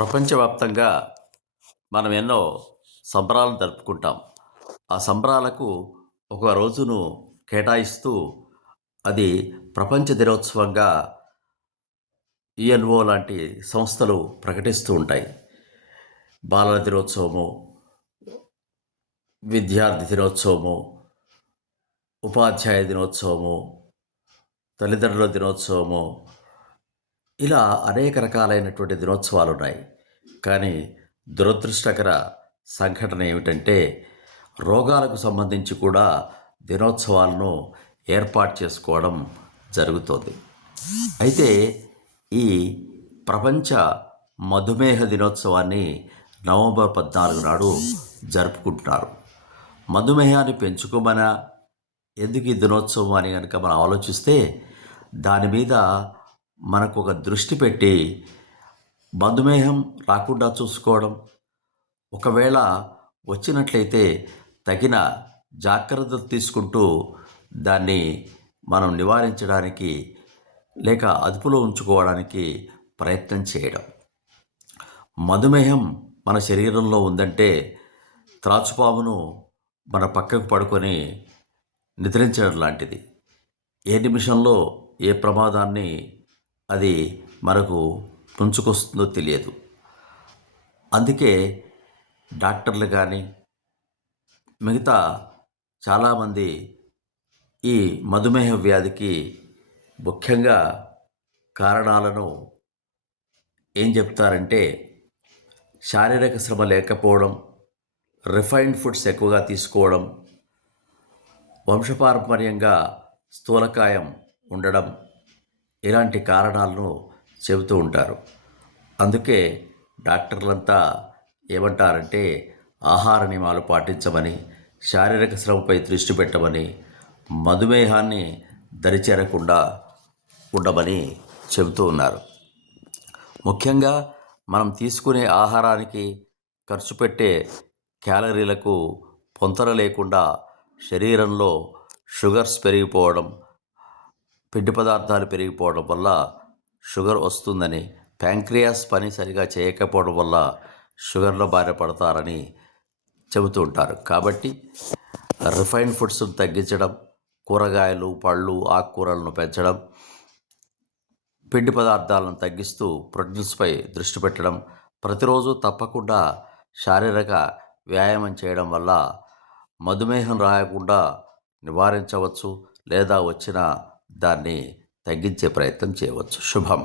ప్రపంచవ్యాప్తంగా మనం ఎన్నో సంబరాలను జరుపుకుంటాం. ఆ సంబరాలకు ఒక రోజును కేటాయిస్తూ అది ప్రపంచ దినోత్సవంగా యుఎన్ఓ లాంటి సంస్థలు ప్రకటిస్తూ ఉంటాయి. బాలల దినోత్సవము, విద్యార్థి దినోత్సవము, ఉపాధ్యాయ దినోత్సవము, తల్లిదండ్రుల దినోత్సవము, ఇలా అనేక రకాలైనటువంటి దినోత్సవాలు ఉన్నాయి. కానీ దురదృష్టకర సంఘటన ఏమిటంటే రోగాలకు సంబంధించి కూడా దినోత్సవాలను ఏర్పాటు చేసుకోవడం జరుగుతోంది. అయితే ఈ ప్రపంచ మధుమేహ దినోత్సవాన్ని నవంబర్ 14 నాడు జరుపుకుంటున్నారు. మధుమేహాన్ని పెంచుకోమనా, ఎందుకు ఈ దినోత్సవం అని కనుక మనం ఆలోచిస్తే దాని మీద మనకు ఒక దృష్టి పెట్టి మధుమేహం రాకుండా చూసుకోవడం, ఒకవేళ వచ్చినట్లయితే తగిన జాగ్రత్తలు తీసుకుంటూ దాన్ని మనం నివారించడానికి లేక అదుపులో ఉంచుకోవడానికి ప్రయత్నం చేయడం. మధుమేహం మన శరీరంలో ఉందంటే త్రాచుపామును మన పక్కకు పడుకొని నిద్రించడం లాంటిది. ఏ నిమిషంలో ఏ ప్రమాదాన్ని అది మనకు పుంజుకొస్తుందో తెలియదు. అందుకే డాక్టర్లు కానీ మిగతా చాలామంది ఈ మధుమేహ వ్యాధికి ముఖ్యంగా కారణాలను ఏం చెప్తారంటే శారీరక శ్రమ లేకపోవడం, రిఫైన్డ్ ఫుడ్స్ ఎక్కువగా తీసుకోవడం, వంశపారంపర్యంగా స్థూలకాయం ఉండడం, ఇలాంటి కారణాలను చెబుతూ ఉంటారు. అందుకే డాక్టర్లంతా ఏమంటారంటే ఆహార నియమాలు పాటించమని, శారీరక శ్రమపై దృష్టి పెట్టమని, మధుమేహాన్ని దరిచేరకుండా ఉండమని చెబుతూ ఉన్నారు. ముఖ్యంగా మనం తీసుకునే ఆహారానికి ఖర్చు పెట్టే క్యాలరీలకు పొంతన లేకుండా శరీరంలో షుగర్స్ పెరిగిపోవడం, పిండి పదార్థాలు పెరిగిపోవడం వల్ల షుగర్ వస్తుందని, ప్యాంక్రియాస్ పని సరిగా చేయకపోవడం వల్ల షుగర్ల బారిన పడతారని చెబుతూ ఉంటారు. కాబట్టి రిఫైన్డ్ ఫుడ్స్ను తగ్గించడం, కూరగాయలు, పళ్ళు, ఆకుకూరలను పెంచడం, పిండి పదార్థాలను తగ్గిస్తూ ప్రోటీన్స్పై దృష్టి పెట్టడం, ప్రతిరోజు తప్పకుండా శారీరక వ్యాయామం చేయడం వల్ల మధుమేహం రాకుండా నివారించవచ్చు, లేదా వచ్చిన దాన్ని తగ్గించే ప్రయత్నం చేయవచ్చు. శుభం.